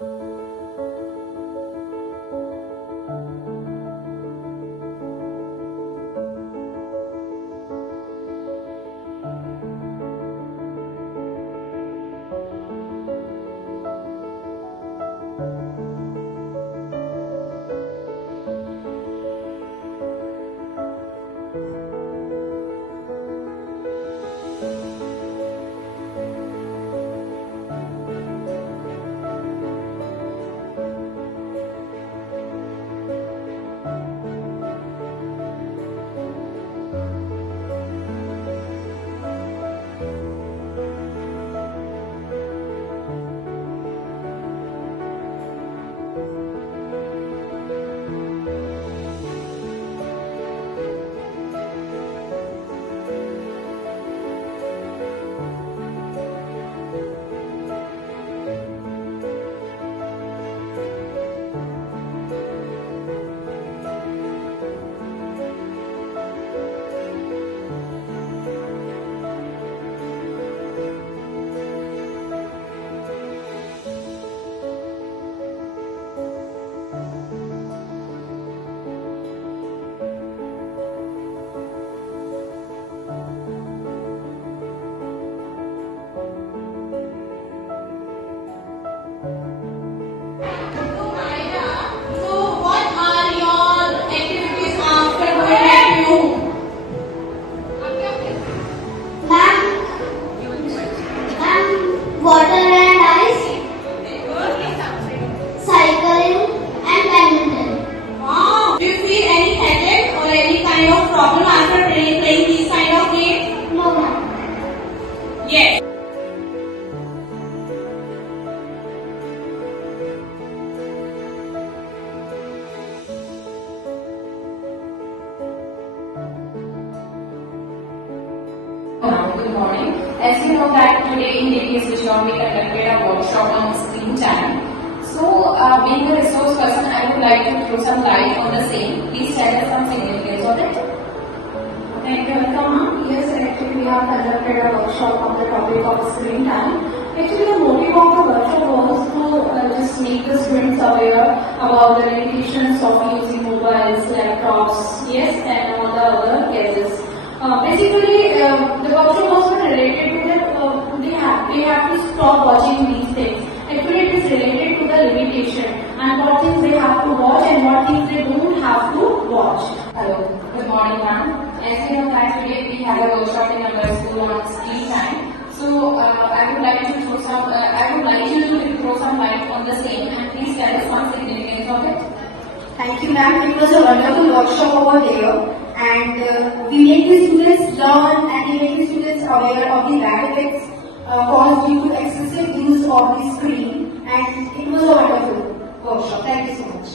Water and ice, cycling and badminton. Wow! Do you feel any headache or any kind of problem after playing these kind of games? No, ma'am. Yes. Good morning. As you know that today in DPS Bijnor we conducted a workshop on screen time. So, being a resource person, I would like to throw some light on the same. Please tell us some significance of it. Thank you, Alka. Yes, actually we have conducted a workshop on the topic of screen time. Actually, the motive of the workshop was to just make the students aware about the limitations of using mobiles, laptops, yes, and all the other gadgets. Basically, the workshop was not related to that. They have to stop watching these things. Actually, it is related to the limitation and what things they have to watch and what things they don't have to watch. Hello. Good morning, ma'am. As you know that today we had a workshop in our school on screen time. So, I would like you to throw some light on the same and please tell us some significance of it. Thank you, ma'am. It was a wonderful workshop over there, and we make the students learn and we make the students aware of the bad effects caused due to excessive use of the screen, and it was a wonderful workshop. Thank you so much.